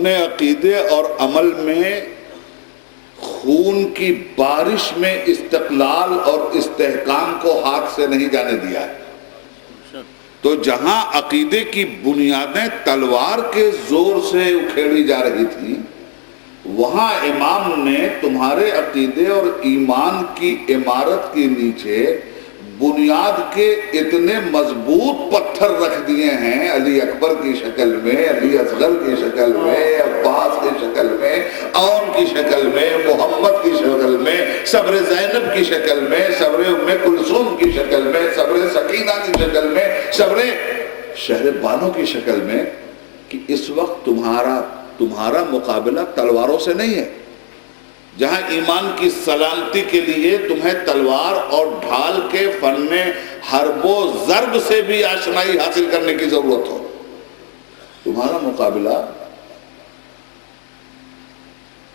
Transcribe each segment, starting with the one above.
اپنے عقیدے اور عمل میں خون کی بارش میں استقلال اور استحکام کو ہاتھ سے نہیں جانے دیا ہے. تو جہاں عقیدے کی بنیادیں تلوار کے زور سے اکھیڑی جا رہی تھی، وہاں امام نے تمہارے عقیدے اور ایمان کی عمارت کے نیچے بنیاد کے اتنے مضبوط پتھر رکھ دیے ہیں، علی اکبر کی شکل میں، علی اصغر کی شکل میں، عباس کی شکل میں، اون کی شکل میں، محمد کی شکل میں، صبر زینب کی شکل میں، صبر ام کلثوم کی شکل میں، صبر سکینہ کی شکل میں، صبر شہر بانو کی شکل میں، کہ اس وقت تمہارا مقابلہ تلواروں سے نہیں ہے. جہاں ایمان کی سلامتی کے لیے تمہیں تلوار اور ڈھال کے فن حرب و ضرب سے بھی آشنائی حاصل کرنے کی ضرورت ہو، تمہارا مقابلہ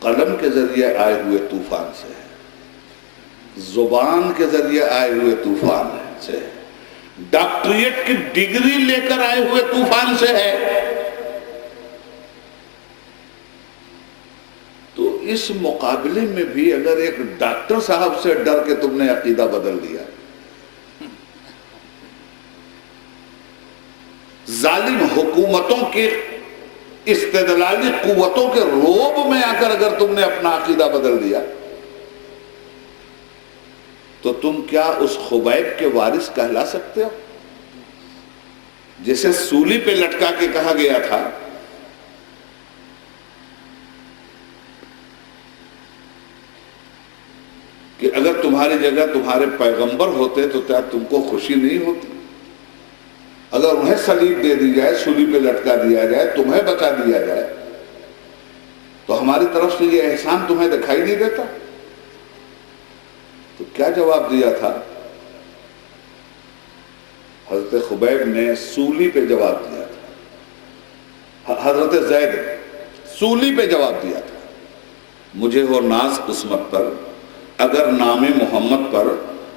قلم کے ذریعے آئے ہوئے طوفان سے ہے، زبان کے ذریعے آئے ہوئے طوفان سے ہے، ڈاکٹریٹ کی ڈگری لے کر آئے ہوئے طوفان سے ہے. اس مقابلے میں بھی اگر ایک ڈاکٹر صاحب سے ڈر کے تم نے عقیدہ بدل دیا، ظالم حکومتوں کے استدلالی قوتوں کے روب میں آ کر اگر تم نے اپنا عقیدہ بدل دیا، تو تم کیا اس خبیب کے وارث کہلا سکتے ہو جسے سولی پہ لٹکا کے کہا گیا تھا کہ اگر تمہاری جگہ تمہارے پیغمبر ہوتے تو کیا تم کو خوشی نہیں ہوتی؟ اگر انہیں صلیب دے دی جائے، سولی پہ لٹکا دیا جائے، تمہیں بچا دیا جائے، تو ہماری طرف سے یہ احسان تمہیں دکھائی نہیں دیتا؟ تو کیا جواب دیا تھا حضرت خبیب نے؟ سولی پہ جواب دیا تھا. حضرت زید سولی پہ جواب دیا تھا، مجھے ہو ناز قسمت پر اگر نام محمد پر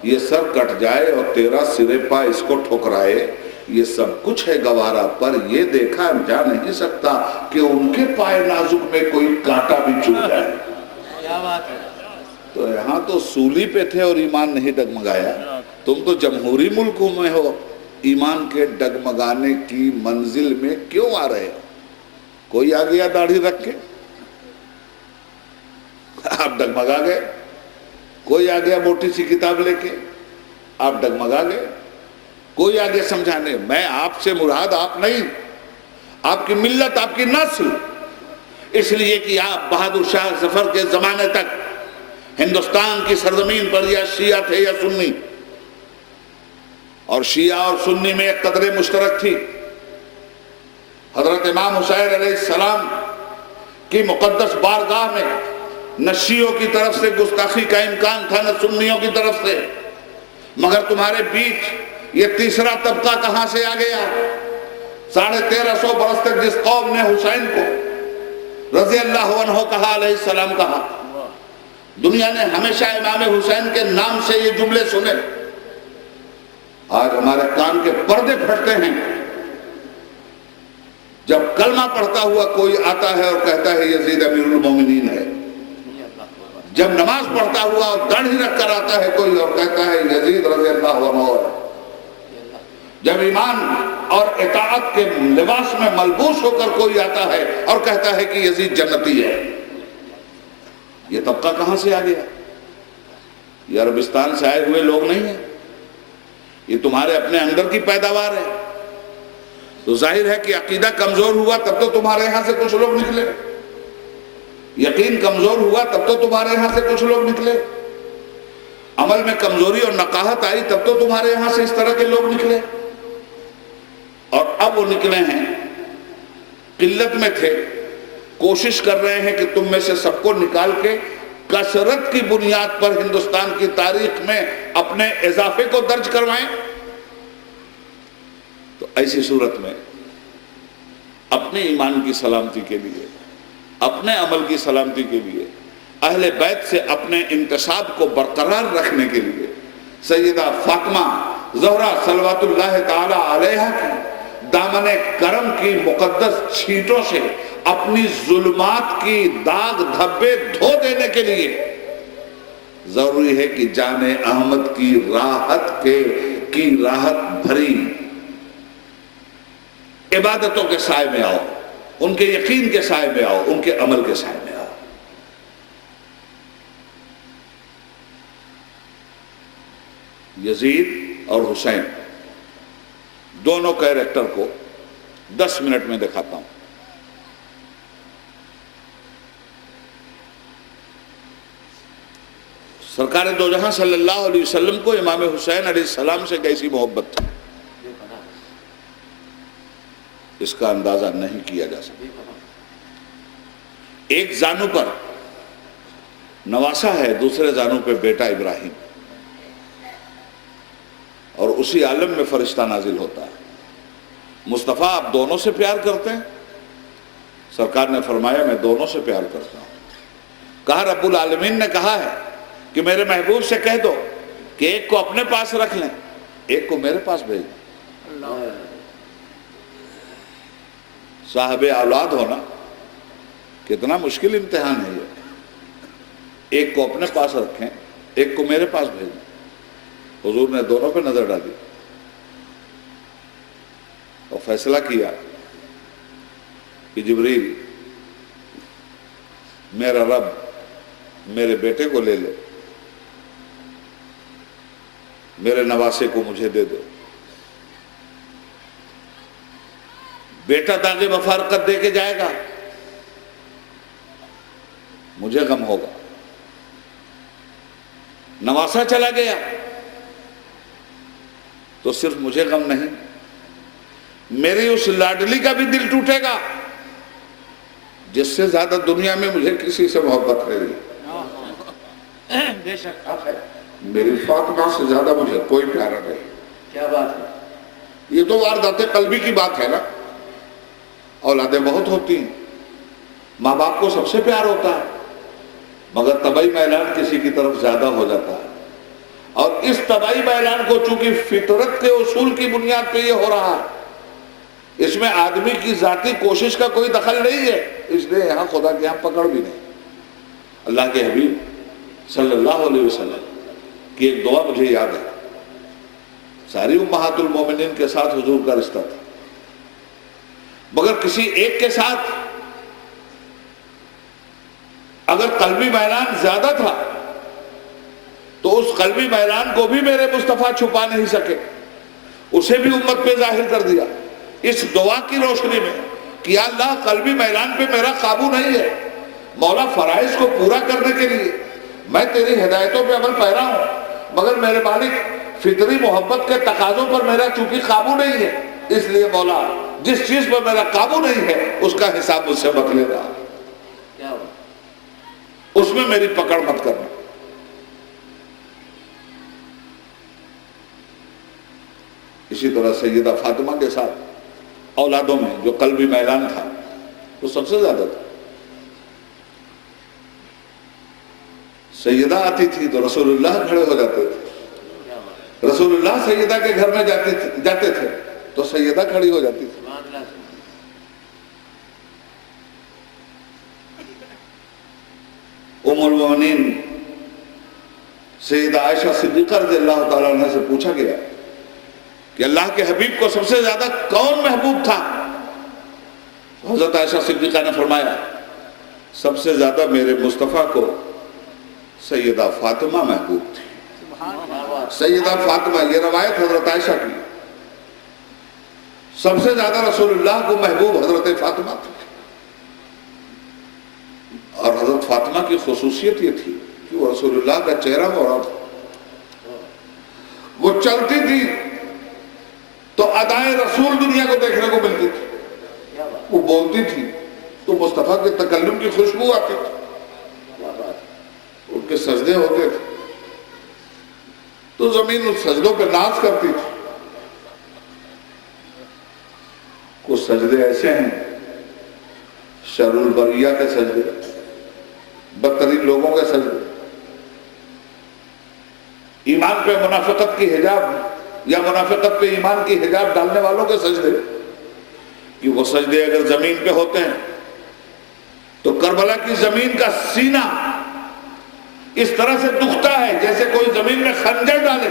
یہ سر کٹ جائے اور تیرا سرے پا اس کو ٹھکرائے، یہ سب کچھ ہے گوارا، پر یہ دیکھا جا نہیں سکتا کہ ان کے پائے نازک میں کوئی کانٹا بھی چوب جائے. کیا بات ہے! تو یہاں تو سولی پہ تھے اور ایمان نہیں ڈگمگایا. تم تو جمہوری ملکوں میں ہو، ایمان کے ڈگمگانے کی منزل میں کیوں آ رہے ہو؟ کوئی آ گیا داڑھی رکھ کے، آپ ڈگمگا گئے. کوئی آ گیا موٹی سی کتاب لے کے، آپ ڈگمگا گئے. کوئی آگے سمجھانے، میں آپ سے مراد آپ نہیں، آپ کی ملت، آپ کی نسل، اس لیے کہ آپ بہادر شاہ ظفر کے زمانے تک ہندوستان کی سرزمین پر یا شیعہ تھے یا سنی، اور شیعہ اور سنی میں ایک قدر مشترک تھی. حضرت امام حسین علیہ السلام کی مقدس بارگاہ میں نہ شیعوں کی طرف سے گستاخی کا امکان تھا، نہ سنیوں کی طرف سے. مگر تمہارے بیچ یہ تیسرا طبقہ کہاں سے آ گیا؟ 1350 برس تک جس قوم نے حسین کو رضی اللہ عنہ کہا، علیہ السلام کہا، دنیا نے ہمیشہ امام حسین کے نام سے یہ جملے سنے. آج ہمارے کان کے پردے پھٹتے ہیں جب کلمہ پڑھتا ہوا کوئی آتا ہے اور کہتا ہے یزید امیر المومنین ہے. جب نماز پڑھتا ہوا اور داڑھی رکھ کر آتا ہے کوئی اور کہتا ہے یزید رضی اللہ عنہ ہے. جب ایمان اور اطاعت کے لباس میں ملبوس ہو کر کوئی آتا ہے اور کہتا ہے کہ یزید جنتی ہے، یہ طبقہ کہاں سے آ گیا؟ یہ عربستان سے آئے ہوئے لوگ نہیں ہیں، یہ تمہارے اپنے اندر کی پیداوار ہے. تو ظاہر ہے کہ عقیدہ کمزور ہوا تب تو تمہارے یہاں سے کچھ لوگ نکلے، یقین کمزور ہوا تب تو تمہارے یہاں سے کچھ لوگ نکلے، عمل میں کمزوری اور نقاہت آئی تب تو تمہارے یہاں سے اس طرح کے لوگ نکلے. اور اب وہ نکلے ہیں، قلت میں تھے، کوشش کر رہے ہیں کہ تم میں سے سب کو نکال کے کثرت کی بنیاد پر ہندوستان کی تاریخ میں اپنے اضافے کو درج کروائیں. تو ایسی صورت میں اپنے ایمان کی سلامتی کے لیے، اپنے عمل کی سلامتی کے لیے، اہل بیت سے اپنے انتساب کو برقرار رکھنے کے لیے سیدہ فاطمہ زہرا صلوات اللہ تعالی علیہا کی دامن کرم کی مقدس چھینٹوں سے اپنی ظلمات کی داغ دھبے دھو دینے کے لیے ضروری ہے کہ جان احمد کی راحت بھری عبادتوں کے سائے میں آؤ، ان کے یقین کے سائے میں آؤ، ان کے عمل کے سائے میں آؤ۔ یزید اور حسین دونوں کیریکٹر کو 10 منٹ میں دکھاتا ہوں۔ سرکار دو جہاں صلی اللہ علیہ وسلم کو امام حسین علیہ السلام سے کیسی محبت تھی، اس کا اندازہ نہیں کیا جا سکتا۔ ایک زانو پر نواسا ہے، دوسرے زانو پہ بیٹا ابراہیم، اور اسی عالم میں فرشتہ نازل ہوتا ہے۔ مصطفیٰ آپ دونوں سے پیار کرتے ہیں؟ سرکار نے فرمایا میں دونوں سے پیار کرتا ہوں۔ کہا رب العالمین نے کہا ہے کہ میرے محبوب سے کہہ دو کہ ایک کو اپنے پاس رکھ لیں، ایک کو میرے پاس بھیج دیں۔ صاحب اولاد ہونا کتنا مشکل امتحان ہے یہ، ایک کو اپنے پاس رکھیں، ایک کو میرے پاس بھیجیں۔ حضور نے دونوں پہ نظر ڈالی اور فیصلہ کیا کہ جبریل میرا رب میرے بیٹے کو لے لے، میرے نواسے کو مجھے دے دو۔ بیٹا داغ مفارقت دے کے جائے گا، مجھے غم ہوگا۔ نواسا چلا گیا تو صرف مجھے غم نہیں، میری اس لاڈلی کا بھی دل ٹوٹے گا جس سے زیادہ دنیا میں مجھے کسی سے محبت ہے۔ بے شک میری فاطمہ سے زیادہ مجھے کوئی پیارا نہیں۔ کیا بات ہے، یہ تو واردات قلبی کی بات ہے نا۔ اولادیں بہت ہوتی ہیں، ماں باپ کو سب سے پیار ہوتا ہے، مگر طبعی میلان کسی کی طرف زیادہ ہو جاتا ہے، اور اس طبعی میلان کو چونکہ فطرت کے اصول کی بنیاد پہ یہ ہو رہا ہے، اس میں آدمی کی ذاتی کوشش کا کوئی دخل نہیں ہے، اس لیے یہاں خدا کے یہاں پکڑ بھی نہیں۔ اللہ کے حبیب صلی اللہ علیہ وسلم کی ایک دعا مجھے یاد ہے، ساری امہات المومنین کے ساتھ حضور کا رشتہ تھا، مگر کسی ایک کے ساتھ اگر قلبی میلان زیادہ تھا تو اس قلبی میلان کو بھی میرے مصطفیٰ چھپا نہیں سکے، اسے بھی امت پہ ظاہر کر دیا اس دعا کی روشنی میں کہ یا اللہ قلبی میلان پہ میرا قابو نہیں ہے، مولا فرائض کو پورا کرنے کے لیے میں تیری ہدایتوں پہ عمل پیرا ہوں، مگر میرے مالک فطری محبت کے تقاضوں پر میرا چونکہ قابو نہیں ہے، اس لیے مولا جس چیز پر میرا قابو نہیں ہے اس کا حساب مجھ سے مت لینا، اس میں میری پکڑ مت کرنا۔ اسی طرح سیدہ فاطمہ کے ساتھ اولادوں میں جو قلبی میلان تھا وہ سب سے زیادہ تھا۔ سیدہ آتی تھی تو رسول اللہ کھڑے ہو جاتے تھے، رسول اللہ سیدہ کے گھر میں جاتے تھے تو سیدہ کھڑی ہو جاتی تھی۔ ام المؤمنین سیدہ عائشہ صدیقہ رضی اللہ تعالیٰ عنہ سے پوچھا گیا کہ اللہ کے حبیب کو سب سے زیادہ کون محبوب تھا؟ حضرت عائشہ صدیقہ نے فرمایا سب سے زیادہ میرے مصطفیٰ کو سیدہ فاطمہ محبوب تھی۔ سیدہ فاطمہ، یہ روایت حضرت عائشہ کی، سب سے زیادہ رسول اللہ کو محبوب حضرت فاطمہ تھی، اور حضرت فاطمہ کی خصوصیت یہ تھی کہ وہ رسول اللہ کا چہرہ مورا تھا، وہ چلتی تھی تو ادائیں رسول دنیا کو دیکھنے کو ملتی تھی، وہ بولتی تھی تو مصطفیٰ کے تکلم کی خوشبو آتی تھی، ان کے سجدے ہوتے تھے تو زمین ان سجدوں پہ ناز کرتی تھی۔ کچھ سجدے ایسے ہیں شر البریہ کے سجدے، بدترین لوگوں کے سجدے، ایمان پہ منافقت کی حجاب یا منافقت پہ ایمان کی حجاب ڈالنے والوں کے سجدے، کہ وہ سجدے اگر زمین پہ ہوتے ہیں تو کربلا کی زمین کا سینہ اس طرح سے دکھتا ہے جیسے کوئی زمین میں خنجر ڈالے.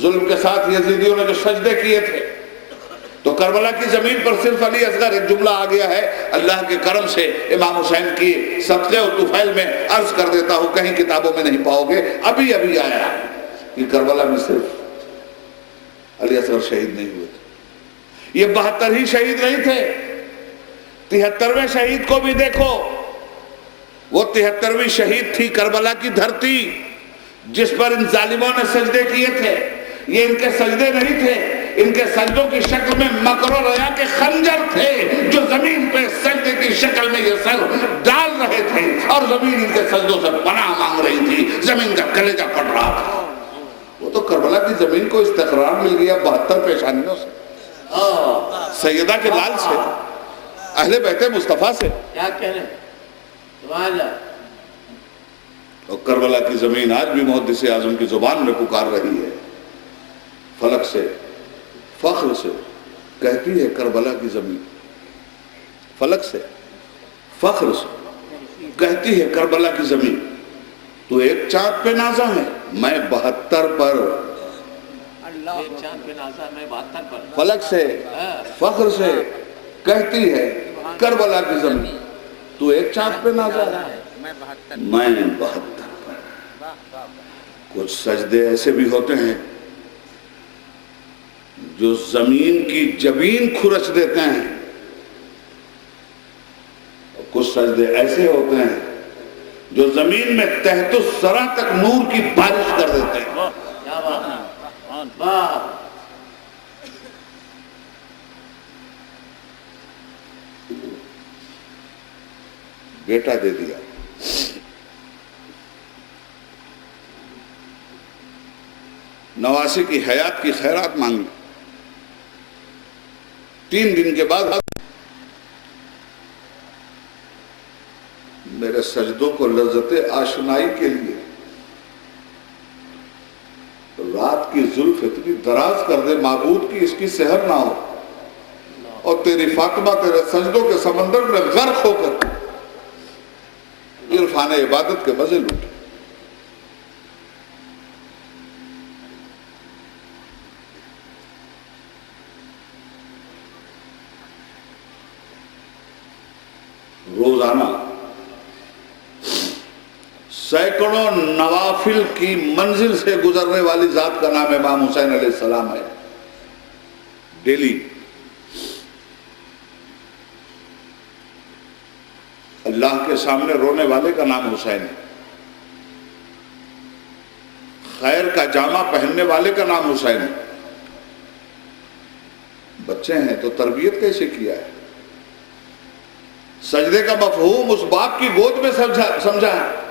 ظلم کے ساتھ یزیدیوں نے جو سجدے کیے تھے تو کربلا کی زمین پر صرف علی اصغر ایک جملہ آ گیا ہے, اللہ کے کرم سے امام حسین کی صدقے و طفیل میں عرض کر دیتا ہوں, کہیں کتابوں میں نہیں پاؤ گے, ابھی ابھی آیا کہ کربلا میں صرف علی اصغر شہید نہیں ہوئے تھے. یہ 72 ہی شہید نہیں تھے, 73ویں شہید کو بھی دیکھو. وہ 73ویں شہید تھی کربلا کی دھرتی جس پر ان ظالموں نے سجدے کیے تھے. یہ ان کے سجدے نہیں تھے, ان کے سجدوں کی شکل میں مکر و ریا کے خنجر تھے جو زمین پہ سجدے کی شکل میں یہ سر ڈال رہے تھے, اور زمین ان کے سجدوں سے پناہ مانگ رہی تھی, زمین کا کلیجہ پھٹ رہا تھا. وہ تو کربلا کی زمین کو استقرار مل گیا 72 پیشانیوں سے, سیدہ کے لال سے, اہل بیت مصطفیٰ سے. کیا کہہ رہے ہیں؟ سبحان اللہ. اور کربلا کی زمین آج بھی محدث اعظم کی زبان میں پکار رہی ہے, فلک سے فخر سے کہتی ہے کربلا کی زمین, فلک سے فخر سے کہتی ہے کربلا کی زمین, تو ایک چاند پہ نازا ہے, میں 72 پر. ایک چاند پہ نازا, میں 72 پر. فلک سے فخر سے کہتی ہے کربلا کی زمین, تو ایک چاند پہ نازا ہے, میں 72 پر. کچھ سجدے ایسے بھی ہوتے ہیں جو زمین کی جبین کھرچ دیتے ہیں, اور کچھ سجدے ایسے ہوتے ہیں جو زمین میں تحت الثری تک نور کی بارش کر دیتے ہیں. کیا بات ہے, واہ. بیٹا دے دیا, نواسی کی حیات کی خیرات مانگی, 3 دن کے بعد میرے سجدوں کو لذت آشنائی کے لیے رات کی زلف اتنی دراز کر دے معبود کی اس کی سحر نہ ہو, اور تیری فاطمہ تیرے سجدوں کے سمندر میں غرق ہو کر عرفان عبادت کے مزے لوٹے. روزانہ سینکڑوں نوافل کی منزل سے گزرنے والی ذات کا نام امام حسین علیہ السلام ہے. ڈیلی اللہ کے سامنے رونے والے کا نام حسین ہے, خیر کا جامع پہننے والے کا نام حسین ہے. بچے ہیں تو تربیت کیسے کیا ہے, سجدے کا مفہوم اس باپ کی گود میں سمجھا ہے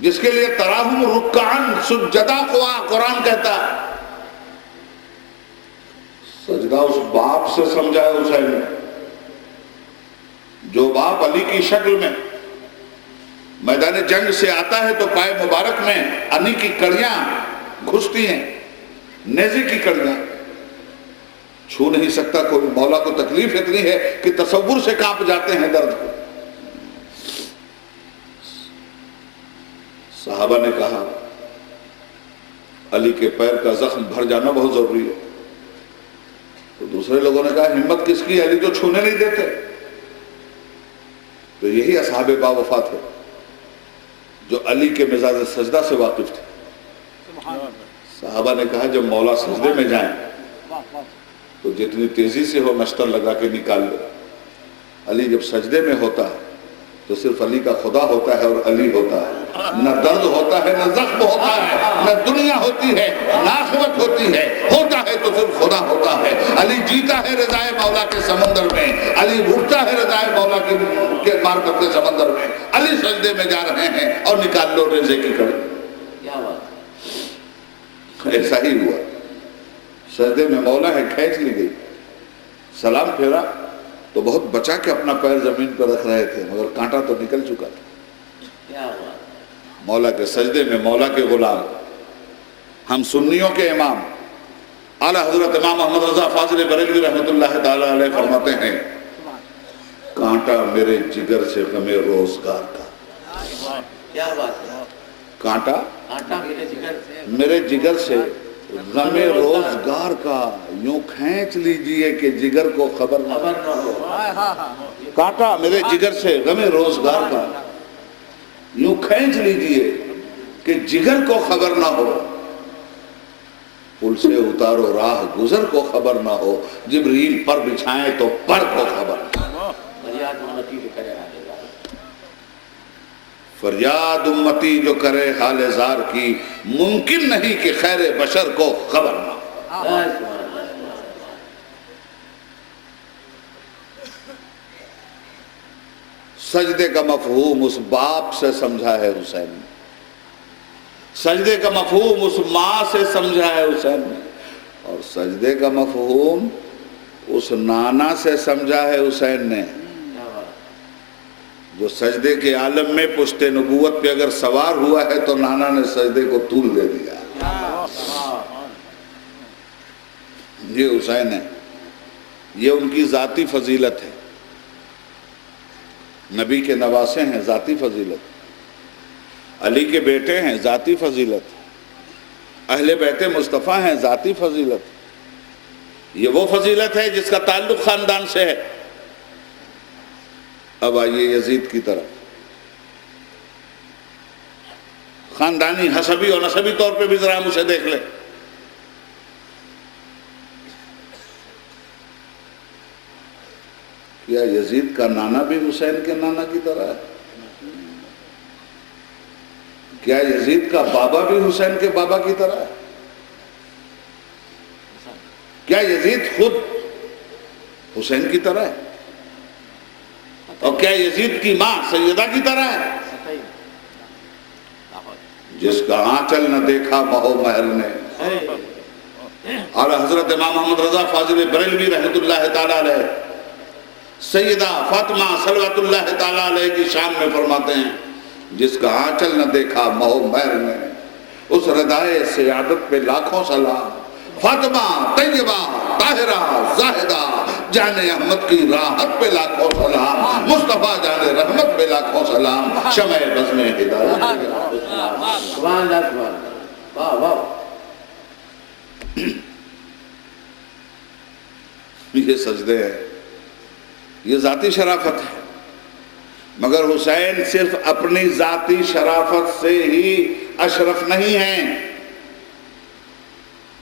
جس کے لیے تراہم رکعن سجدہ قرآن کہتا ہے. سجدہ اس باپ سے سمجھا ہے حسین نے, جو باپ علی کی شکل میں میدان جنگ سے آتا ہے تو پائے مبارک میں علی کی کڑیاں گھستی ہیں, نیزے کی کڑیاں چھو نہیں سکتا کوئی. مولا کو تکلیف اتنی ہے کہ تصور سے کانپ جاتے ہیں درد کو. صحابہ نے کہا علی کے پیر کا زخم بھر جانا بہت ضروری ہے, تو دوسرے لوگوں نے کہا ہمت کس کی, علی تو چھونے نہیں دیتے. تو یہی اصحاب با وفا تھے جو علی کے مزاج سجدہ سے واقف تھے. صحابہ نے کہا جب مولا سجدے میں جائیں تو جتنی تیزی سے ہو نشتر لگا کے نکال لو. علی جب سجدے میں ہوتا ہے تو صرف علی کا خدا ہوتا ہے اور علی ہوتا ہے, نہ درد ہوتا ہے, نہ زخم ہوتا ہے, نہ دنیا ہوتی ہے, نہ آخرت ہوتی ہے, ہوتا ہے تو صرف خدا ہوتا ہے. علی جیتا ہے رضائے مولا کے سمندر میں, علی اٹھتا ہے رضائے مولا کے معرفت کے سمندر میں. علی سجدے میں جا رہے ہیں اور نکال لو ریزے کی کڑی. کیا بات, ایسا ہی ہوا. سجدے میں مولا ہے, کھینچ لی گئی, سلام پھیرا تو بہت بچا کے اپنا پیر زمین پر رکھ رہے تھے مگر کانٹا تو نکل چکا تھا. کیا بات. مولا کے سجدے میں مولا کے غلام, ہم سنیوں کے امام اعلیٰ حضرت امام محمد رضا فاضل بریلوی رحمۃ اللہ تعالی علیہ فرماتے ہیں کانٹا میرے جگر سے غم روزگار کا. کیا بات ہے. کانٹا آٹا میرے جگر سے میرے جگر سے غم روزگار کا یوں کھینچ لیجئے کہ جگر کو خبر نہ ہو. خبر نہ ہو. کانٹا میرے جگر سے غم روزگار کا یوں کھینچ لیجئے کہ جگر کو خبر نہ ہو. پل سے اتارو راہ گزر کو خبر نہ ہو. جبریل پر بچھائیں تو پر کو خبر نہ ہو. فریاد امتی جو کرے حال زار. فریاد امتی جو کرے حال زار کی ممکن نہیں کہ خیر بشر کو خبر نہ ہو. سجدے کا مفہوم اس باپ سے سمجھا ہے حسین نے. سجدے کا مفہوم اس ماں سے سمجھا ہے حسین نے. اور سجدے کا مفہوم اس نانا سے سمجھا ہے حسین نے جو سجدے کے عالم میں پشت نبوت پہ اگر سوار ہوا ہے تو نانا نے سجدے کو طول دے دیا. یہ حسین ہے. یہ ان کی ذاتی فضیلت ہے. نبی کے نواسے ہیں ذاتی فضیلت. علی کے بیٹے ہیں ذاتی فضیلت. اہل بیت مصطفیٰ ہیں ذاتی فضیلت. یہ وہ فضیلت ہے جس کا تعلق خاندان سے ہے. اب آئیے یزید کی طرف. خاندانی حسبی اور نسبی طور پہ بھی ذرا ہم اسے دیکھ لیں. کیا یزید کا نانا بھی حسین کے نانا کی طرح ہے؟ کیا یزید کا بابا بھی حسین کے بابا کی طرح ہے؟ کیا یزید خود حسین کی طرح ہے؟ اور کیا یزید کی ماں سیدہ کی طرح ہے؟ جس کا آنچل نہ دیکھا مہو مہر نے. اعلیٰ حضرت امام محمد رضا فاضل بریلوی رحمۃ اللہ تعالی علیہ سیدہ فاطمہ صلوات اللہ تعالی علیہ کی شان میں فرماتے ہیں جس کا آنچل نہ دیکھا مہو مہر نے اس ردائے سیادت پہ لاکھوں سلام. فاطمہ طیبہ طاہرہ زاہدہ جان احمد کی راحت پہ لاکھوں سلام. مصطفیٰ جان رحمت پہ لاکھوں سلام. شمع بزم ہدایت. سبحان اللہ سبحان اللہ. واہ واہ. یہ سجدے ہیں. یہ ذاتی شرافت ہے. مگر حسین صرف اپنی ذاتی شرافت سے ہی اشرف نہیں ہیں.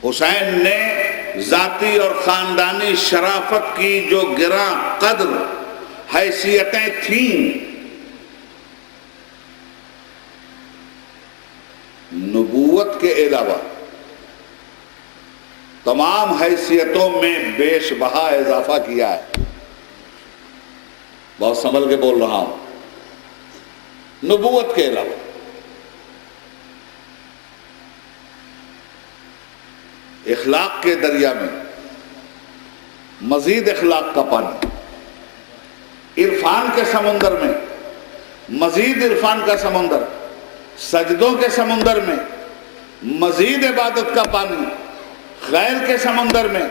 حسین نے ذاتی اور خاندانی شرافت کی جو گراں قدر حیثیتیں تھیں نبوت کے علاوہ تمام حیثیتوں میں بیش بہا اضافہ کیا ہے. بہت سنبھل کے بول رہا ہوں. نبوت کے علاوہ اخلاق کے دریا میں مزید اخلاق کا پانی. عرفان کے سمندر میں مزید عرفان کا سمندر. سجدوں کے سمندر میں مزید عبادت کا پانی. خیر کے سمندر میں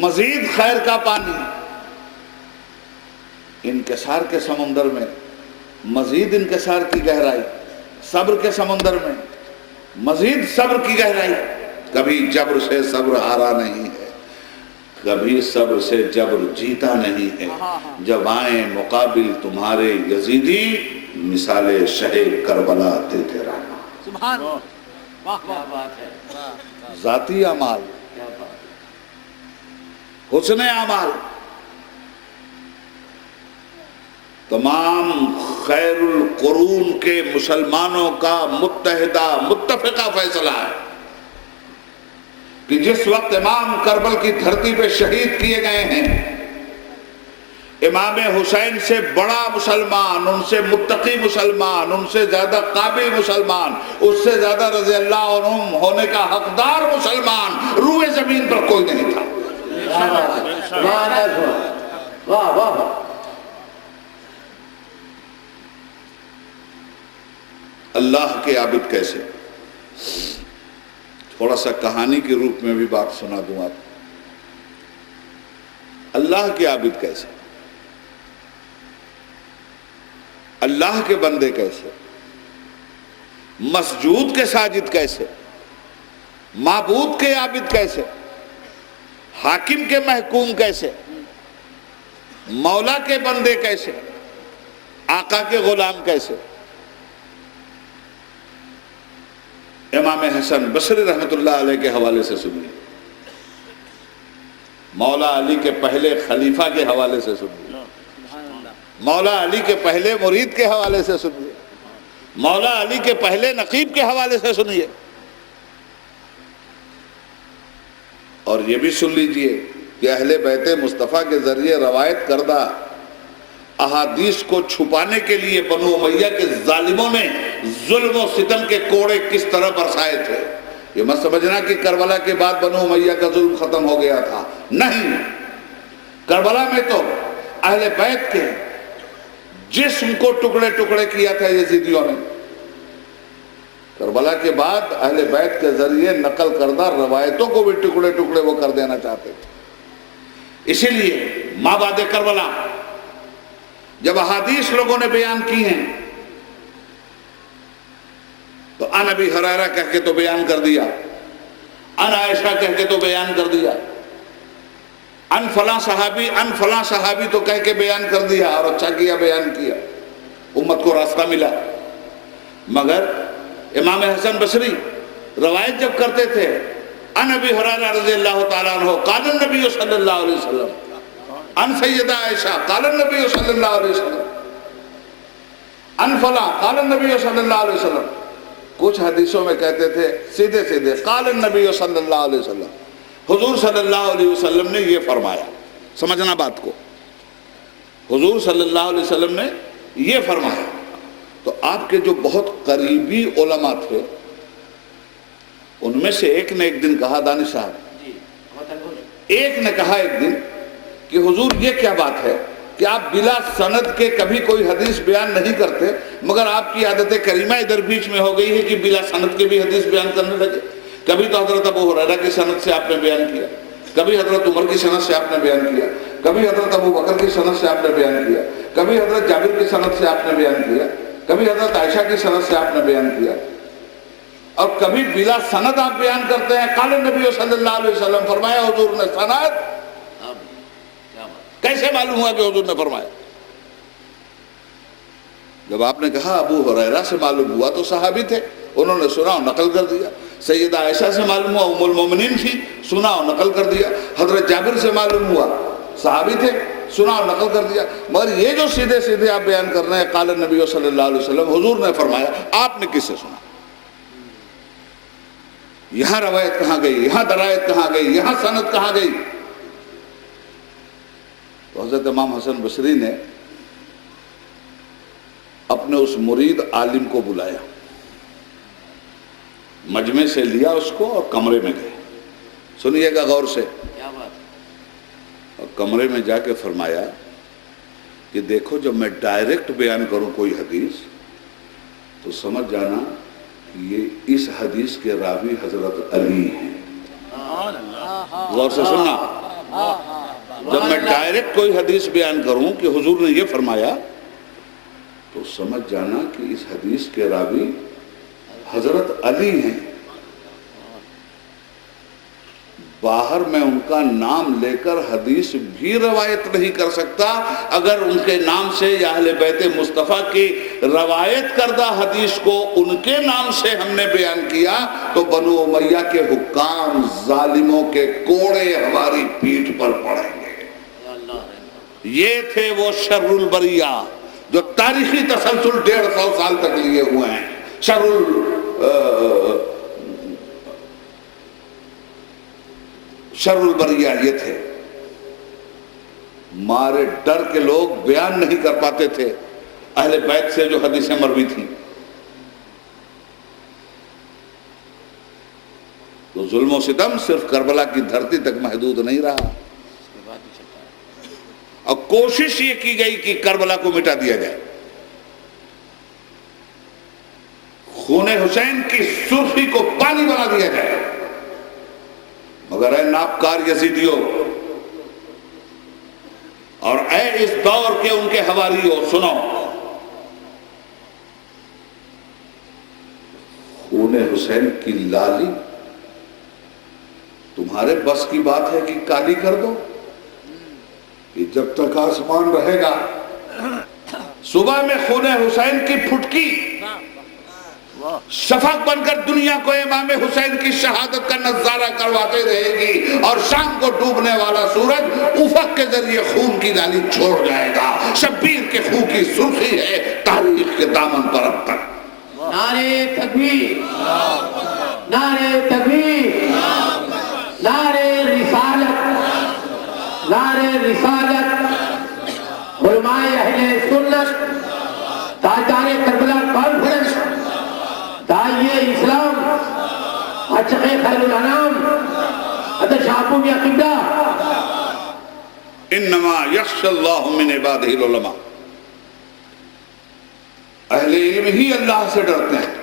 مزید خیر کا پانی. انکسار کے سمندر میں مزید انکسار کی گہرائی. صبر کے سمندر میں مزید صبر کی گہرائی. کبھی جبر سے صبر ہارا نہیں ہے, کبھی صبر سے جبر جیتا نہیں ہے. جب آئیں مقابل تمہارے یزیدی مثال شہ کربلا دیتے رہنا. سبحان اللہ. واہ کیا بات ہے. ذاتی اعمال, کیا بات. حسن اعمال تمام خیر القرون کے مسلمانوں کا متحدہ متفقہ فیصلہ ہے کہ جس وقت امام کربل کی دھرتی پہ شہید کیے گئے ہیں, امام حسین سے بڑا مسلمان, ان سے متقی مسلمان, ان سے زیادہ قابل مسلمان, اس سے زیادہ رضی اللہ عنہم ہونے کا حقدار مسلمان روئے زمین پر کوئی نہیں تھا. سبحان اللہ. واہ واہ. اللہ کے عابد کیسے؟ تھوڑا سا کہانی کے روپ میں بھی بات سنا دوں آپ. اللہ کے عابد کیسے، اللہ کے بندے کیسے، مسجود کے ساجد کیسے، معبود کے عابد کیسے، حاکم کے محکوم کیسے، مولا کے بندے کیسے، آقا کے غلام کیسے. امام حسن بصری رحمت اللہ علیہ کے حوالے سے سنیے، مولا علی کے پہلے خلیفہ کے حوالے سے سنیے، مولا علی کے پہلے مرید کے حوالے سے سنیے، مولا علی کے پہلے نقیب کے حوالے سے سنیے. اور یہ بھی سن لیجئے کہ اہل بیت مصطفیٰ کے ذریعے روایت کردہ احادیث کو چھپانے کے لیے بنو امیہ کے ظالموں نے ظلم و ستم کے کوڑے کس طرح برسائے تھے. یہ مت سمجھنا کہ کربلا کے بعد بنو امیہ کا ظلم ختم ہو گیا تھا، نہیں. کربلا میں تو اہل بیت کے جسم کو ٹکڑے ٹکڑے کیا تھا یزیدیوں نے. کربلا کے بعد اہل بیت کے ذریعے نقل کردہ روایتوں کو بھی ٹکڑے ٹکڑے وہ کر دینا چاہتے تھے. اسی لیے مابعد کربلا جب احادیث لوگوں نے بیان کی ہیں تو ان ابی ہریرہ کہہ کے تو بیان کر دیا، ان عائشہ کہہ کے تو بیان کر دیا، ان فلاں صحابی تو کہہ کے بیان کر دیا، اور اچھا کیا بیان کیا، امت کو راستہ ملا. مگر امام حسن بصری روایت جب کرتے تھے ان ابی ہریرہ رضی اللہ تعالیٰ عنہ قال النبی صلی اللہ علیہ وسلم، ان سیدہ عائشہ قال النبی صلی اللہ علیہ وسلم، ان فلاں قال النبی صلی اللہ علیہ وسلم. کچھ حدیثوں میں کہتے تھے سیدھے سیدھے قال النبی صلی اللہ علیہ وسلم، حضور صلی اللہ علیہ وسلم نے یہ فرمایا. سمجھنا بات کو، حضور صلی اللہ علیہ وسلم نے یہ فرمایا. تو آپ کے جو بہت قریبی علماء تھے ان میں سے ایک نے ایک دن کہا، دانش صاحب ایک نے کہا ایک دن کہ حضور یہ کیا بات ہے کہ آپ بلا سند کے کبھی کوئی حدیث بیان نہیں کرتے، مگر آپ کی عادت کریمہ ادھر بیچ میں ہو گئی ہے کہ بلا سند کے بھی حدیث بیان کرنے لگے. کبھی تو حضرت ابو ہریرہ کی سند سے آپ نے بیان کیا، کبھی حضرت عمر کی سند سے آپ نے بیان کیا، کبھی حضرت ابو بکر کی سند سے آپ نے بیان کیا، کبھی حضرت جابر کی سند سے آپ نے بیان کیا، کبھی حضرت عائشہ کی سند سے آپ نے بیان کیا، اور کبھی بلا سند آپ بیان کرتے ہیں. قال النبی صلی اللہ علیہ وسلم، فرمایا حضور نے. سند کیسے معلوم ہوا کہ حضور نے فرمایا؟ جب آپ نے کہا ابو ہریرہ سے معلوم ہوا تو صحابی تھے، انہوں نے سنا اور نقل کر دیا. سیدہ عائشہ سے معلوم ہوا، ام المومنین تھی، سنا اور نقل کر دیا. حضرت جابر سے معلوم ہوا، صحابی تھے، سنا اور نقل کر دیا. مگر یہ جو سیدھے سیدھے آپ بیان کر رہے ہیں قال النبی صلی اللہ علیہ وسلم، حضور نے فرمایا، آپ نے کس سے سنا؟ یہاں روایت کہاں گئی، یہاں درایت کہاں گئی، یہاں سند کہاں گئی؟ تو حضرت امام حسن بصری نے اپنے اس مرید عالم کو بلایا، مجمع سے لیا اس کو اور کمرے میں گئے. سنیے گا غور سے. کیا بات؟ اور کمرے میں جا کے فرمایا کہ دیکھو جب میں ڈائریکٹ بیان کروں کوئی حدیث تو سمجھ جانا کہ یہ اس حدیث کے راوی حضرت علی ہیں. غور سے سننا. جب میں ڈائریکٹ کوئی حدیث بیان کروں کہ حضور نے یہ فرمایا تو سمجھ جانا کہ اس حدیث کے راوی حضرت علی ہیں. باہر میں ان کا نام لے کر حدیث بھی روایت نہیں کر سکتا. اگر ان کے نام سے یا اہل بیت مصطفیٰ کی روایت کردہ حدیث کو ان کے نام سے ہم نے بیان کیا تو بنو امیہ کے حکام ظالموں کے کوڑے ہماری پیٹھ پر پڑیں گے. یہ تھے وہ شر البریہ جو تاریخی تسلسل 150 سال تک لیے ہوئے ہیں. شر البریہ یہ تھے. مارے ڈر کے لوگ بیان نہیں کر پاتے تھے اہل بیت سے جو حدیثیں مروی تھیں. تو ظلم و ستم صرف کربلا کی دھرتی تک محدود نہیں رہا، اور کوشش یہ کی گئی کہ کربلا کو مٹا دیا جائے. خون حسین کی سرخی کو پانی بنا دیا جائے. مگر اے ناپکار یزیدیوں اور اے اس دور کے ان کے حواریوں، سنو، خون حسین کی لالی تمہارے بس کی بات ہے کہ کالی کر دو؟ کہ جب تک آسمان رہے گا صبح میں خون حسین کی پھٹکی شفق بن کر دنیا کو امام حسین کی شہادت کا نظارہ کرواتے رہے گی، اور شام کو ڈوبنے والا سورج افق کے ذریعے خون کی لالی چھوڑ جائے گا۔ شبیر کے خون کی سرخی ہے تاریخ کے دامن پر اب تک۔ نعرے تکبیر، نعرے تکبیر، نعرے رسالت، نعرے رسالت، علماء اہل سنت، تاجدار کربلا کانفرنس، داعیہ اسلام، عاشق خیر الانام، حضرت شاہ ابو میاں قبلہ، انما یخشی اللہ من عبادہ العلماء، اہل علم ہی اللہ سے ڈرتے ہیں۔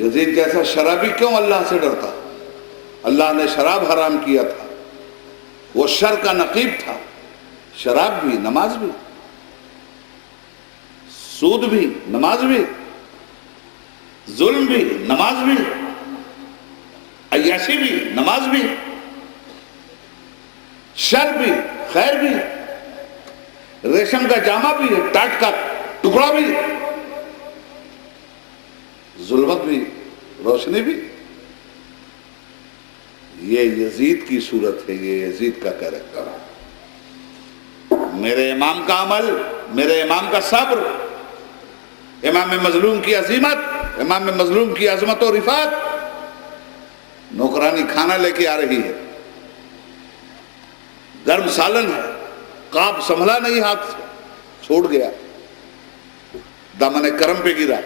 یزید جیسا شرابی کیوں اللہ سے ڈرتا؟ اللہ نے شراب حرام کیا تھا، وہ شر کا نقیب تھا، شراب بھی، نماز بھی، سود بھی، نماز بھی، ظلم بھی، نماز بھی، عیاشی بھی، نماز بھی، شر بھی، خیر بھی، ریشم کا جامہ بھی، ٹاٹ کا ٹکڑا بھی، ظلمت بھی، روشنی بھی۔ یہ یزید کی صورت ہے، یہ یزید کا کریکٹر ہے۔ میرے امام کا عمل، میرے امام کا صبر، امام مظلوم کی عظیمت، امام مظلوم کی عظمت و رفعت۔ نوکرانی کھانا لے کے آ رہی ہے، گرم سالن ہے، قاب سنبھلا نہیں ہاتھ سے، چھوڑ گیا، دامن کرم پہ گرا،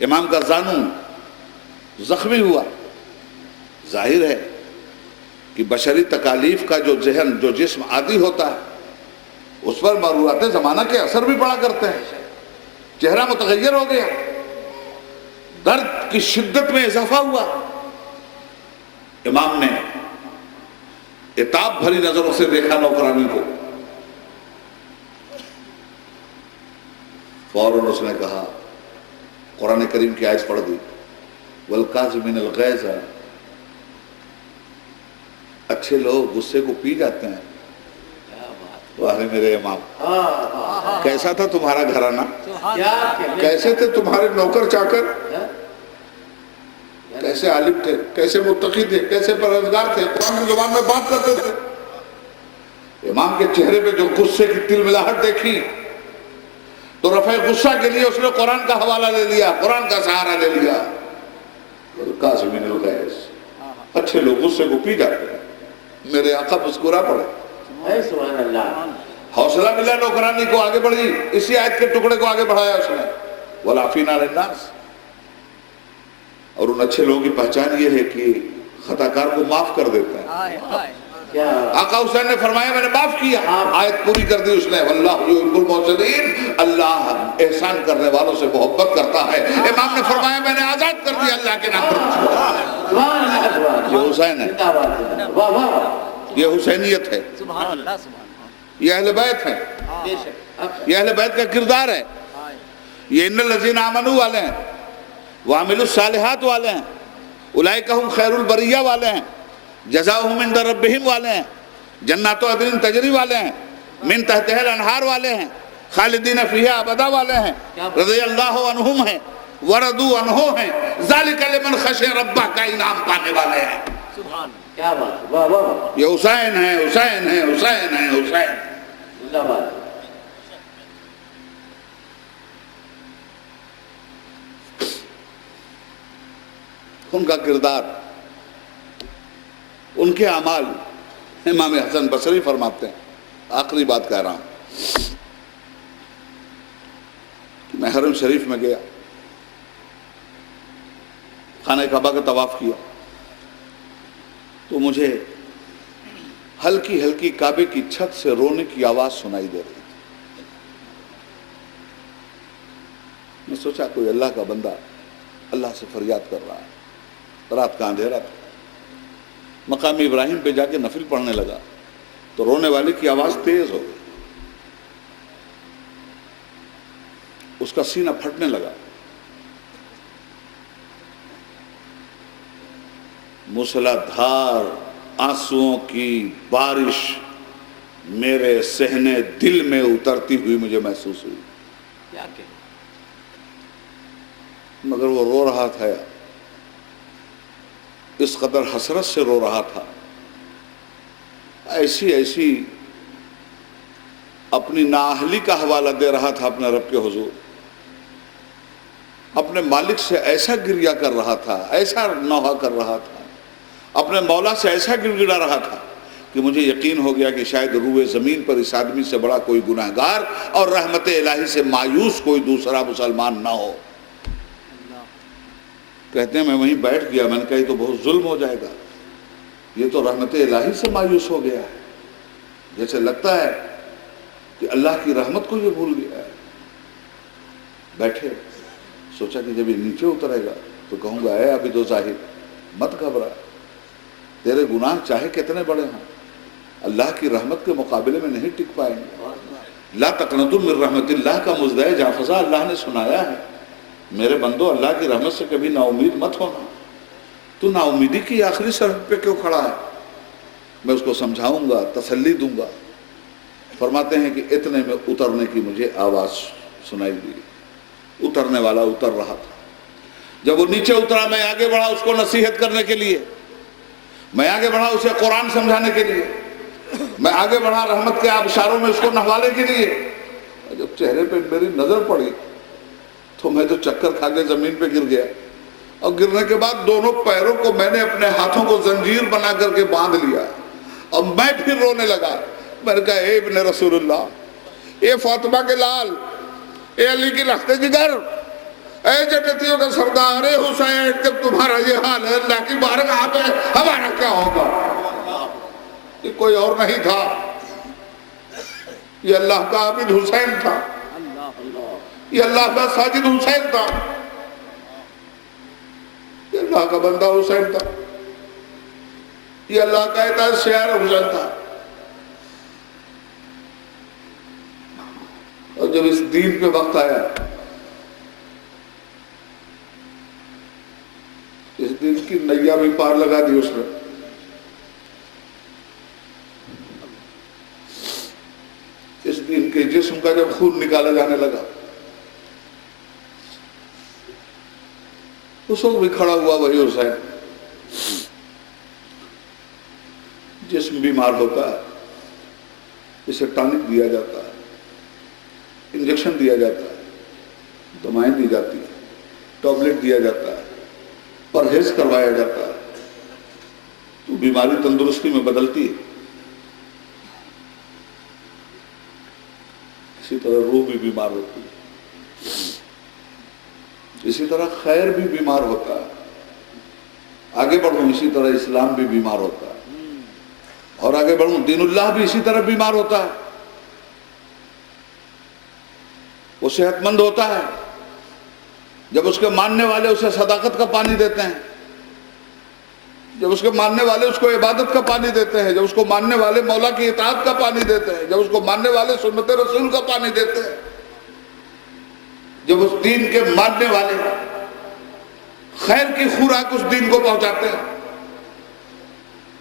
امام کا زانو زخمی ہوا۔ ظاہر ہے کہ بشری تکالیف کا جو ذہن، جو جسم عادی ہوتا ہے، اس پر معروضات زمانہ کے اثر بھی پڑا کرتے ہیں۔ چہرہ متغیر ہو گیا، درد کی شدت میں اضافہ ہوا۔ امام نے عتاب بھری نظروں سے دیکھا نوکرانی کو، فوراً اس نے کہا، قرآن کریم کی آیت پڑھ دی، وَالْقَاظِمِينَ الْغَيْظَ، اچھے لوگ غصے کو پی جاتے ہیں۔ واہ میرے امام، کیسا تھا تمہارا گھرانہ؟ کیسے تھے تمہارے نوکر چاکر؟ کیسے عالم تھے، کیسے متقی تھے، کیسے پرہیزگار تھے، قرآن کی زبان میں بات کرتے تھے۔ امام کے چہرے پہ جو غصے کی تلملاہٹ دیکھی تو رفع غصہ کے لیے اس نے قرآن کا حوالہ لے لیا، قرآن کا سہارا لے لیا۔ وَالْقَاظِمِينَ الْغَيْظَ، اچھے لوگ غصے کو پی جاتے ہیں۔ میرے آقا مسکرا پڑے، سبحان اللہ، حوصلہ ملا نوکرانی کو، آگے بڑھی، اسی آیت کے ٹکڑے کو آگے بڑھایا اس نے، وَالْعَافِينَ عَنِ النَّاسِ۔ اور ان اچھے لوگوں کی پہچان یہ ہے کہ خطاکار کو معاف کر دیتے ہیں۔ آقا حسین نے فرمایا میں نے معاف کیا، آیت پوری کر دی اس نے، وَاللَّهُ يُحِبُّ الْمُحْسِنِينَ، اللہ احسان کرنے والوں سے محبت کرتا ہے۔ امام نے فرمایا میں نے آزاد کر دیا اللہ کے نام پر۔ یہ حسین ہے، یہ حسینیت ہے، یہ اہل بیت ہے، یہ اہل بیت کا کردار ہے، یہ ان الذین آمنوا والے ہیں، وعملوا الصالحات والے ہیں، اولئک ہم خیر البریہ والے ہیں، جزاؤہم عند ربہم والے ہیں، جنات عدن تجری والے ہیں، من تحتہا الانہار والے ہیں، خالدین فیہا ابدا والے ہیں، رضی اللہ عنہم ہیں، وردوا عنہ ہیں، ذالک لمن خشی ربہ کا انعام پانے والے ہیں۔ کیا بات، واہ واہ، یہ حسین ہے، حسین ہے، حسین ہے، حسین۔ زندہ باد۔ ان کا کردار، ان کے اعمال، امام حسن بصری فرماتے ہیں، آخری بات کہہ رہا ہوں، میں حرم شریف میں گیا، خانہ کعبہ کا طواف کیا تو مجھے ہلکی ہلکی کعبے کی چھت سے رونے کی آواز سنائی دے رہی تھی۔ میں سوچا کوئی اللہ کا بندہ اللہ سے فریاد کر رہا ہے۔ رات کا اندھیرا تھا. مقام ابراہیم پہ جا کے نفل پڑھنے لگا تو رونے والے کی آواز تیز ہو گئی, اس کا سینہ پھٹنے لگا. موسلا دھار آنسوؤں کی بارش میرے صحنے دل میں اترتی ہوئی مجھے محسوس ہوئی. مگر وہ رو رہا تھا, اس قدر حسرت سے رو رہا تھا, ایسی اپنی نااہلی کا حوالہ دے رہا تھا اپنے رب کے حضور, اپنے مالک سے ایسا گریہ کر رہا تھا, ایسا نوحہ کر رہا تھا, اپنے مولا سے ایسا گر گڑا رہا تھا کہ مجھے یقین ہو گیا کہ شاید روئے زمین پر اس آدمی سے بڑا کوئی گناہگار اور رحمت الہی سے مایوس کوئی دوسرا مسلمان نہ ہو. کہتے ہیں میں وہیں بیٹھ گیا, میں نے کہا یہ تو بہت ظلم ہو جائے گا, یہ تو رحمت الہی سے مایوس ہو گیا ہے, جیسے لگتا ہے کہ اللہ کی رحمت کو یہ بھول گیا ہے. بیٹھے, سوچا کہ جب یہ نیچے اترے گا تو کہوں گا اے ابھی تو ظاہر مت گھبرا, تیرے گناہ چاہے کتنے بڑے ہوں اللہ کی رحمت کے مقابلے میں نہیں ٹک پائیں گے. لا تقنطوا من رحمت اللہ کا مزدہ جافزہ اللہ نے سنایا ہے, میرے بندو اللہ کی رحمت سے کبھی نا امید مت ہونا. تو نا امیدی کی آخری سرحد پہ کیوں کھڑا ہے؟ میں اس کو سمجھاؤں گا, تسلی دوں گا. فرماتے ہیں کہ اتنے میں اترنے کی مجھے آواز سنائی دی, اترنے والا اتر رہا تھا. جب وہ نیچے اترا میں آگے بڑھا اس کو نصیحت کرنے کے لیے, میں آگے بڑھا اسے قرآن سمجھانے کے لیے, میں آگے بڑھا رحمت کے آبشاروں میں اس کو نہوانے کے لیے. جب چہرے پہ میری نظر پڑی تو میں تو چکر کھا کے زمین پہ گر گیا, اور گرنے کے بعد دونوں پیروں کو میں نے اپنے ہاتھوں کو زنجیر بنا کر کے باندھ لیا, اور میں پھر رونے لگا. میں نے کہا اے ابن رسول اللہ, اے فاطمہ کے لال, اے علی کی لخت جگر, اے جنتیوں کا سردار, اے حسین, جب تمہارا یہ حال ہے اللہ کی بارگاہ پہ ہمارا کیا ہوگا؟ یہ کوئی اور نہیں تھا, یہ اللہ کا عابد حسین تھا, یہ اللہ کا ساجد حسین تھا, یہ اللہ کا بندہ حسین تھا, یہ اللہ کا اطاعت شعر حسین تھا. اور جب اس دین پہ وقت آیا, اس دین کی نیا بھی پار لگا دی اس نے. اس دین کے جسم کا جب خون نکالا جانے لگا, اس وقت بھی کھڑا ہوا وہی حسین. جسم بیمار ہوتا ہے, اسے ٹانک دیا جاتا ہے, انجیکشن دیا جاتا ہے, دوائیں دی جاتی ہیں, ٹیبلٹ دیا جاتا ہے, پرہیز کروایا جاتا ہے, تو بیماری تندرستی میں بدلتی ہے. اسی طرح روح بھی بیمار ہوتی ہے, اسی طرح خیر بھی بیمار ہوتا ہے. آگے بڑھوں اسی طرح اسلام بھی بیمار ہوتا ہے, اور آگے بڑھوں دین اللہ بھی اسی طرح بیمار ہوتا ہے. وہ صحت مند ہوتا ہے جب اس کے ماننے والے اسے صداقت کا پانی دیتے ہیں, جب اس کے ماننے والے اس کو عبادت کا پانی دیتے ہیں, جب اس کو ماننے والے مولا کی اطاعت کا پانی دیتے ہیں, جب اس کو ماننے والے سنت رسول کا پانی دیتے ہیں, جب اس دین کے ماننے والے خیر کی خوراک اس دین کو پہنچاتے ہیں,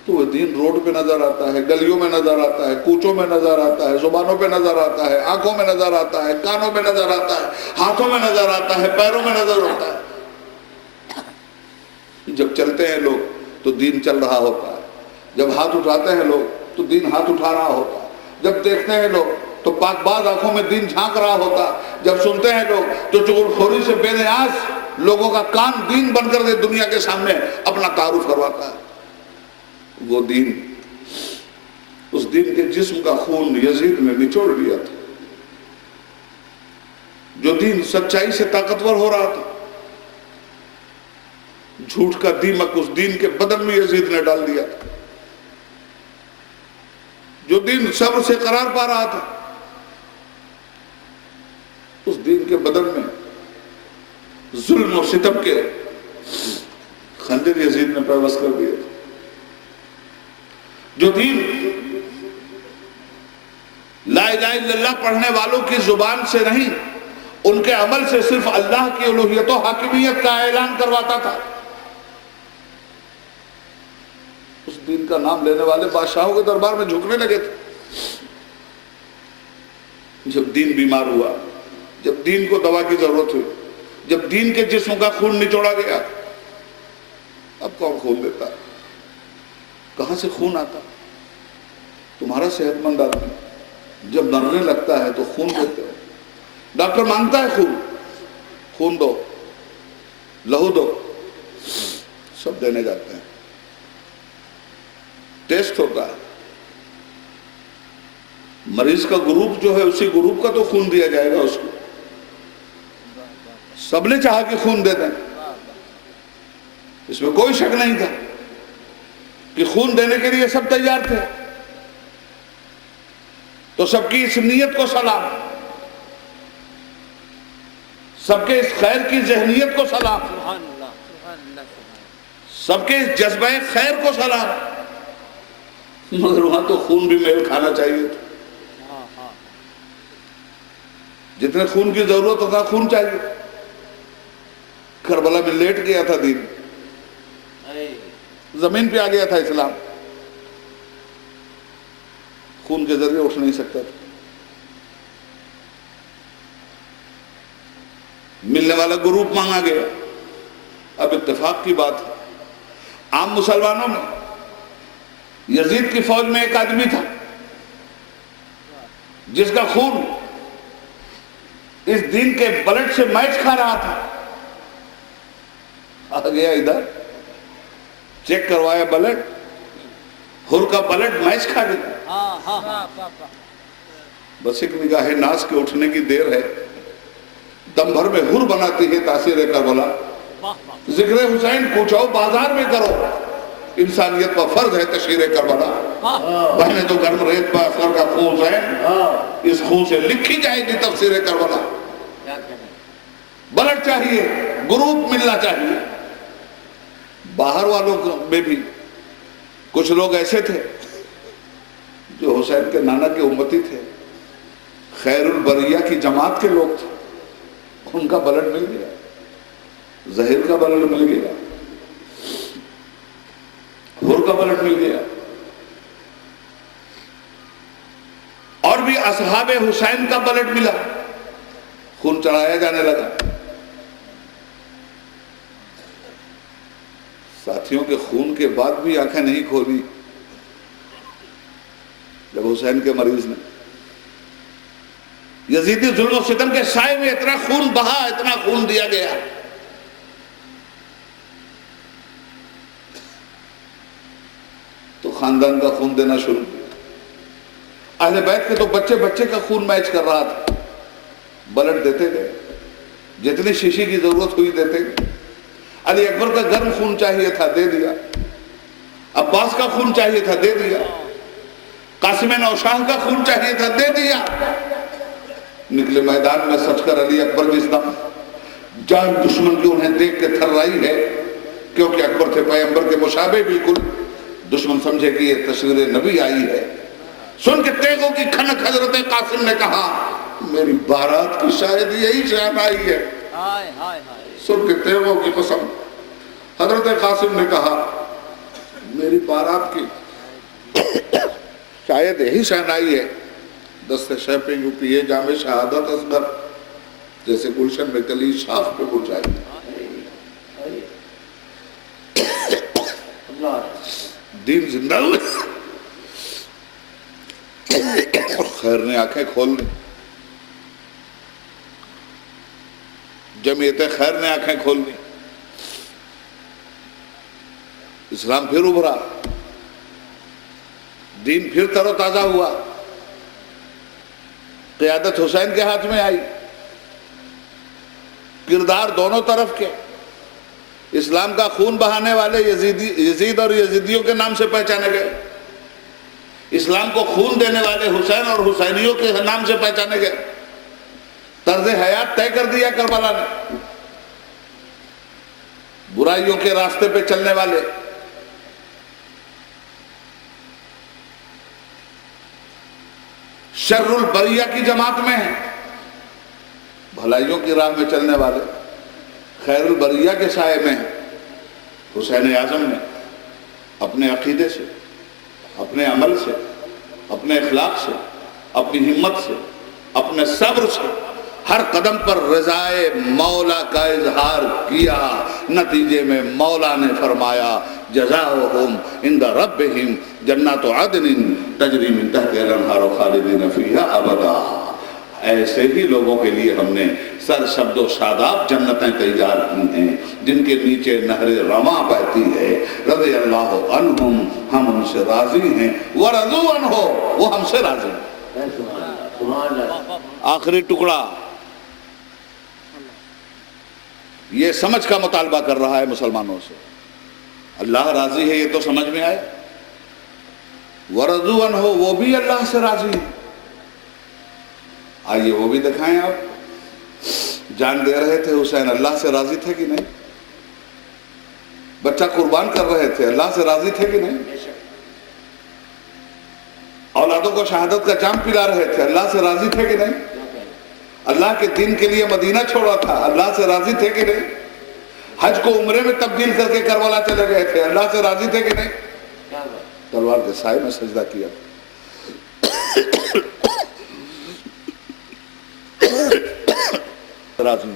تو وہ دین روڈ پہ نظر آتا ہے, گلیوں میں نظر آتا ہے, کوچوں میں نظر آتا ہے, زبانوں پہ نظر آتا ہے, آنکھوں میں نظر آتا ہے, کانوں میں نظر آتا ہے, ہاتھوں میں نظر آتا ہے, پیروں میں نظر آتا ہے. جب چلتے ہیں لوگ تو دین چل رہا ہوتا ہے, جب ہاتھ اٹھاتے ہیں لوگ تو دین ہاتھ اٹھا رہا ہوتا ہے, جب دیکھتے ہیں لوگ تو پاک باز آنکھوں میں دین جھانک رہا ہوتا ہے, جب سنتے ہیں لوگ تو چغلخوری سے بے نیاز لوگوں کا کان دین بن کر دے دنیا کے سامنے اپنا تعارف کرواتا ہے. وہ دین, اس دین کے جسم کا خون یزید نے نچوڑ لیا تھا. جو دین سچائی سے طاقتور ہو رہا تھا, جھوٹ کا دیمک اس دین کے بدن میں یزید نے ڈال دیا تھا. جو دین صبر سے قرار پا رہا تھا, اس دین کے بدن میں ظلم و ستم کے خنجر یزید نے پیوست کر دیا تھا. جو دین لا الہ الا اللہ پڑھنے والوں کی زبان سے نہیں، ان کے عمل سے صرف اللہ کی الوہیت و حاکمیت کا اعلان کرواتا تھا، اس دین کا نام لینے والے بادشاہوں کے دربار میں جھکنے لگے تھے. جب دین بیمار ہوا، جب دین کو دوا کی ضرورت ہوئی، جب دین کے جسم کا خون نچوڑا گیا، اب کون خون دیتا؟ کہاں سے خون آتا؟ تمہارا صحت مند آدمی جب مرنے لگتا ہے تو خون دیتے ہو. ڈاکٹر مانگتا ہے خون دو، لہو دو، سب دینے جاتے ہیں. ٹیسٹ ہوتا ہے، مریض کا گروپ جو ہے اسی گروپ کا تو خون دیا جائے گا اس کو. سب نے چاہا کہ خون دے دیں، اس میں کوئی شک نہیں تھا کہ خون دینے کے لیے سب تیار تھے. تو سب کی اس نیت کو سلام، سب کے اس خیر کی ذہنیت کو سلام، سب کے اس جذبہ خیر کو سلام. مگر وہاں تو خون بھی میل کھانا چاہیے تھا. جتنے خون کی ضرورت ہوتا خون چاہیے. کربلا میں لیٹ گیا تھا دین، زمین پہ آ گیا تھا اسلام، خون کے ذریعے اٹھ نہیں سکتا تھا. ملنے والا گروپ مانگا گیا. اب اتفاق کی بات ہے، عام مسلمانوں میں یزید کی فوج میں ایک آدمی تھا جس کا خون اس دین کے بلڈ سے میچ کھا رہا تھا. آ گیا ادھر، چیک کروایا بلڈ، ہر کا بلڈ میچ کھا گیا. بس ایک نگاہ ناز کے اٹھنے کی دیر ہے، دم بھر میں ہر بناتی ہے تاثیر کربلا. ذکر حسین پوچھو بازار میں کرو، انسانیت کا فرض ہے تشہیر کربلا. بہنیں تو گرم ریت پر اثر کا خون ہے، اس خون سے لکھی جائے گی تفسیر کربلا. بلڈ چاہیے، گروپ ملنا چاہیے. باہر والوں میں بھی کچھ لوگ ایسے تھے جو حسین کے نانا کے امتی تھے، خیر البریہ کی جماعت کے لوگ تھے. ان کا بلڈ مل گیا، ظہیر کا بلڈ مل گیا، ہر کا بلڈ مل گیا. اور بھی اصحاب حسین کا بلڈ ملا، خون چڑھایا جانے لگا. ساتھیوں کے خون کے بعد بھی آنکھیں نہیں کھولی جب حسین کے مریض نے یزیدی ظلم و ستم کے سائے میں اتنا خون بہا، اتنا خون دیا گیا. تو خاندان کا خون دینا شروع کیا. اہل بیت کے تو بچے بچے کا خون میچ کر رہا تھا. بلڈ دیتے گئے، جتنی شیشی کی ضرورت ہوئی دیتے گئے. علی اکبر کا گرم خون چاہیے تھا، دے دیا. عباس کا خون چاہیے تھا، دے دیا. قاسم نوشاہ کا خون چاہیے تھا، دے دیا. نکلے میدان میں سچ کر علی اکبر جس دم جان دشمن کی انہیں دیکھ کے تھر رہی ہے، کیونکہ اکبر تھے پیغمبر کے مشابہ بالکل. دشمن سمجھے کہ یہ تشویر نبی آئی ہے. سن کے تیغوں کی کھنک حضرت قاسم نے کہا میری بارات کی شاید یہی شان آئی ہے. سن کے تیغوں کی قسم حضرت قاسم نے کہا میری بارات کی شاید یہی شان آئی ہے. دست شہ پہ یوں پیے جام شہادت اصغر، جیسے گلشن میں کلی شاخ پہ بچائی. دین زندہ ہوئے. خیر نے آنکھیں کھول لی، جمعیت خیر نے آنکھیں کھول لی. اسلام پھر ابھرا، دین پھر تر و تازہ ہوا. قیادت حسین کے ہاتھ میں آئی. کردار دونوں طرف کے. اسلام کا خون بہانے والے یزید اور یزیدیوں کے نام سے پہچانے گئے. اسلام کو خون دینے والے حسین اور حسینیوں کے نام سے پہچانے گئے. طرز حیات طے کر دیا کربلا نے. برائیوں کے راستے پہ چلنے والے، شر البریہ کی جماعت میں ہیں، بھلائیوں کی راہ میں چلنے والے خیر البریہ کے سائے میں ہیں۔ حسین اعظم نے اپنے عقیدے سے، اپنے عمل سے، اپنے اخلاق سے، اپنی ہمت سے، اپنے صبر سے ہر قدم پر رضائے مولا کا اظہار کیا۔ نتیجے میں مولا نے فرمایا جزاؤہم عند ربہم جنات عدن تجری من تحتہا الانہار خالدین فیہا ابدا۔ ایسے ہی لوگوں کے لیے ہم نے سرسبز و شاداب جنتیں تیار کی ہیں جن کے نیچے نہر رواں بہتی ہے۔ رضی اللہ عنہم، ہم ان سے راضی ہیں، ورضوا عنہ، وہ ہم سے راضی ہیں۔ آخری ٹکڑا یہ سمجھ کا مطالبہ کر رہا ہے مسلمانوں سے، اللہ راضی ہے یہ تو سمجھ میں آئے، ورضوا عنہ، وہ بھی اللہ سے راضی ہے۔ آئیے وہ بھی دکھائیں آپ، جان دے رہے تھے حسین، اللہ سے راضی تھے کہ نہیں؟ بچہ قربان کر رہے تھے، اللہ سے راضی تھے کہ نہیں؟ اولادوں کو شہادت کا جام پلا رہے تھے، اللہ سے راضی تھے کہ نہیں؟ اللہ کے دین کے لیے مدینہ چھوڑا تھا، اللہ سے راضی تھے کہ نہیں؟ حج کو عمرے میں تبدیل کر کے کربلا چلے گئے تھے، اللہ سے راضی تھے کہ نہیں؟ تلوار کے سائے میں سجدہ کیا، راضی۔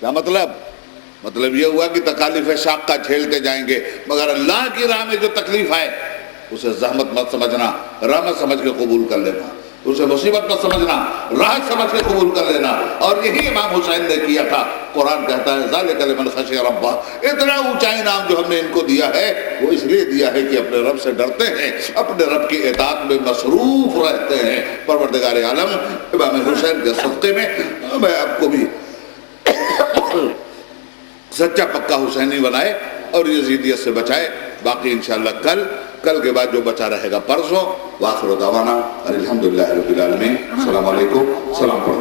کیا مطلب یہ ہوا کہ تکالیف شاقہ جھیلتے جائیں گے، مگر اللہ کی راہ میں جو تکلیف ہے اسے زحمت مت سمجھنا، رحمت سمجھ کے قبول کر لینا، اسے مصیبت مت سمجھنا، راحت سمجھ کے قبول کر لینا۔ اور یہی امام حسین نے کیا تھا۔ قرآن کہتا ہے ذالک لمن خشی ربہ، اتنا اونچا انعام جو ہم نے ان کو دیا ہے وہ اس لیے دیا ہے کہ اپنے رب سے ڈرتے ہیں، اپنے رب کی اطاعت میں مصروف رہتے ہیں۔ پروردگار عالم امام حسین کے صدقے میں میں آپ کو بھی سچا پکا حسینی بنائے اور یزیدیت سے بچائے۔ باقی انشاءاللہ کل کے بعد جو بچا رہے گا پرسوں۔ وآخر دعوانا الحمدللہ رب العالمین۔ السلام علیکم، سلام پڑھو۔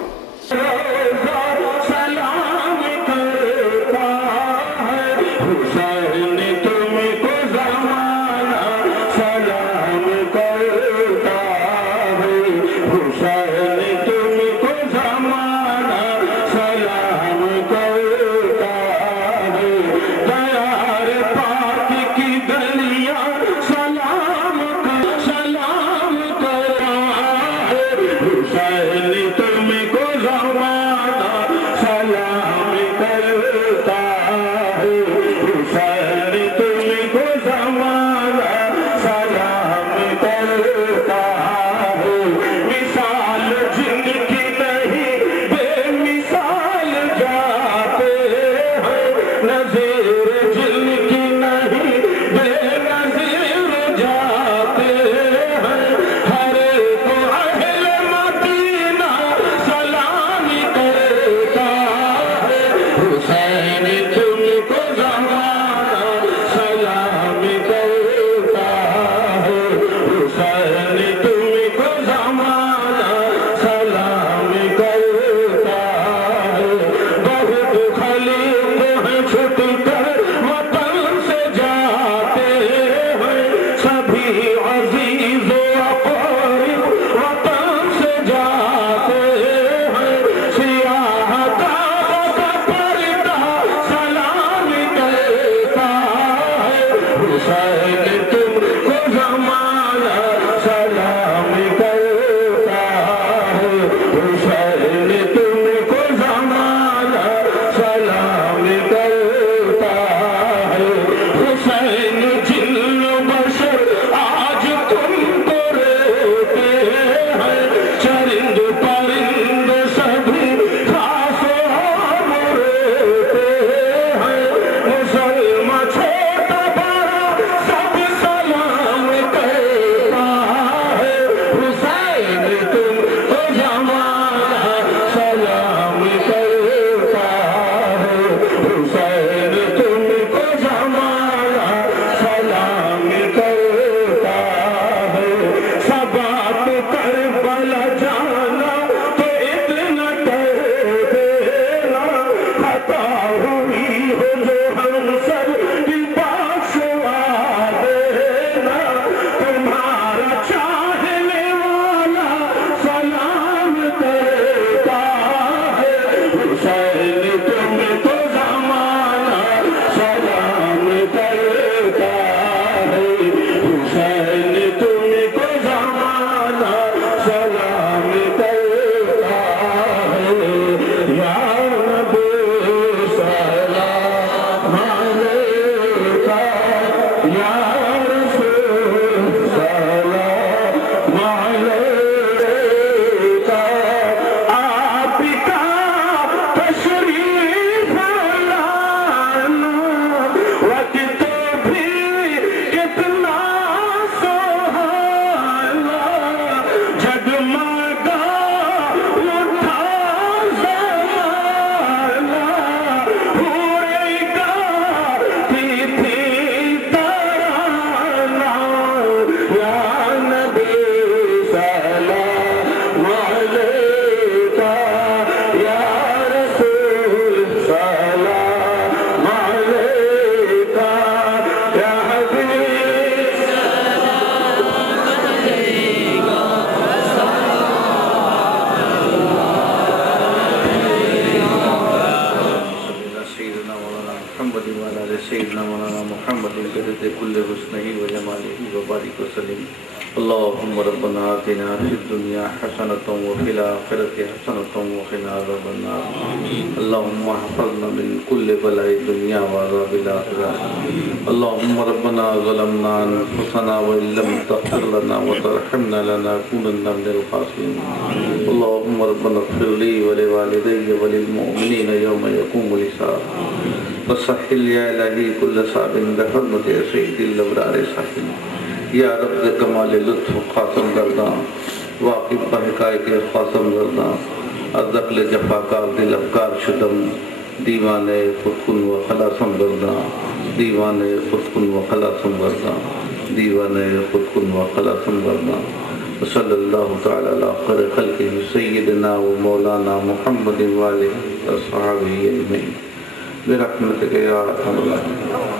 سيدنا مولانا محمد بجد كل حسنه وجماله وبارك وسلم. اللهم ربنا آتنا في الدنيا حسنة وفي الآخرة حسنة وقنا عذاب النار. اللهم احفظنا من كل بلاء الدنيا وعذاب الآخرة. اللهم ربنا ظلمنا أنفسنا وإن لم تغفر لنا وترحمنا لنكونن من الخاسرين. اللهم ربنا اغفر لي ولوالدي وللمؤمنين يوم يقوم الحساب. وسهل يا الہی کل صعب بحرمت سید الابرار سہل. یا رب کمال لطف خاتم گرداں واقف بحقائق خاتم گرداں ازدقل جفاکار دل افکار شدم دیوان خود کن و خلاصم گرداں دیوان خود کن و خلاصم گرداں دیوان خود کن و خلاصم گرداں. صلی اللہ تعالی علی خیر خلقہ سیدنا و مولانا محمد وآلہ وصحبہ اجمعین برحمتک یا ارحم الراحمین.